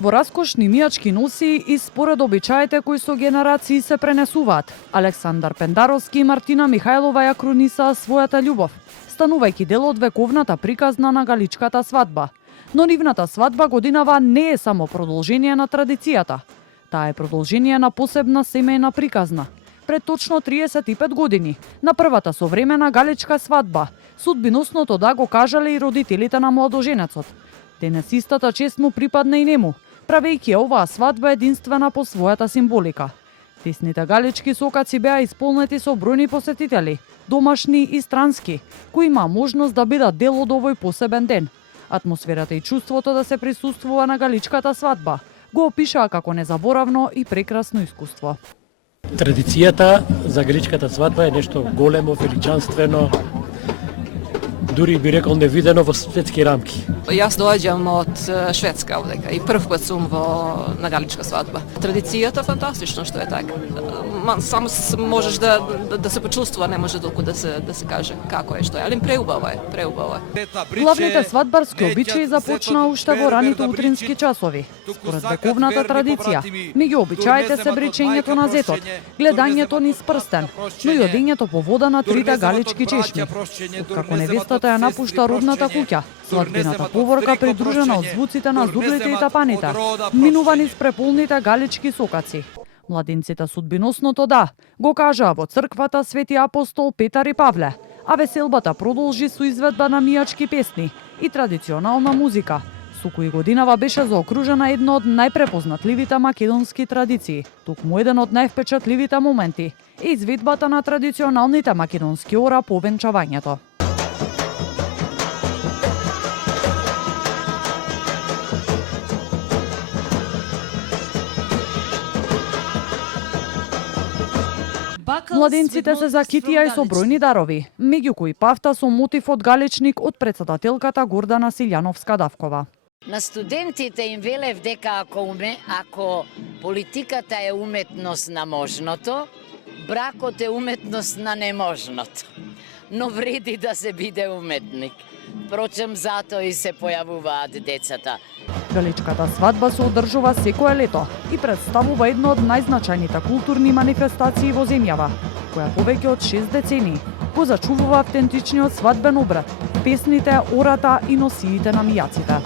Во раскошни мијачки носи и според обичаите кои со генерации се пренесуваат, Александар Пендаровски и Мартина Михајлова ја кронисаа својата љубов, станувајќи дел од вековната приказна на галичката свадба. Но нивната свадба годинава не е само продолжение на традицијата. Таа е продолжение на посебна семејна приказна. Пред точно 35 години, на првата современа галичка свадба, судбиносното да го кажале и родителите на младоженецот. Денес истата чест му припадна и нему, правејќи оваа свадба единствена по својата символика. Тесните галички сокаци беа исполнети со бројни посетители, домашни и странски, кои имаа можност да бидат дел од овој посебен ден. Атмосферата и чувството да се присуствува на галичката свадба го опишаа како незаборавно и прекрасно искуство. Традицијата за галичката свадба е нешто големо, величанствено, дури би рекол невидено во светски рамки. Јас доаѓам од Шведска овдека и прв пат сум на галичка свадба. Традицијата фантастично што е така. Само можеш да се почувствува, не може толку да се каже како е, што е, али преубаво е. Главните свадбарски обичаи започнаа уште во раните утрински часови. Според вековната традиција, меѓу обичаите се бречењето на зетот, гледањето низ прстен, но и одењето по вода на трите галички чешми. Откако невестата ја напушта родната куќа, свадбената поворка придружена од звуците на зуглите и тапаните, минува низ преполните галички сокаци. Младинците судбиносното да го кажаа во црквата Свети апостол Петар и Павле, а веселбата продолжи со изведба на мијачки песни и традиционална музика, со кои годинава беше заокружена една од најпрепознатливите македонски традиции. Токму еден од највпечатливите моменти е изведбата на традиционалните македонски ора по венчавањето. Младенците се закитија и со бројни дарови, меѓу кои пафта со мотив од галечник од претседателката Гордана Силјановска-Давкова. На студентите им велев дека ако политиката е уметност на можното, бракот е уметност на неможното. Но вреди да се биде уметник. Впрочем, затоа и се појавуваат децата. Галичката свадба се одржува секое лето и представува едно од најзначајните културни манифестации во земјава, која повеќе од 6 децении го зачувува автентичниот свадбен обред, песните, ората и носиите на мијаците.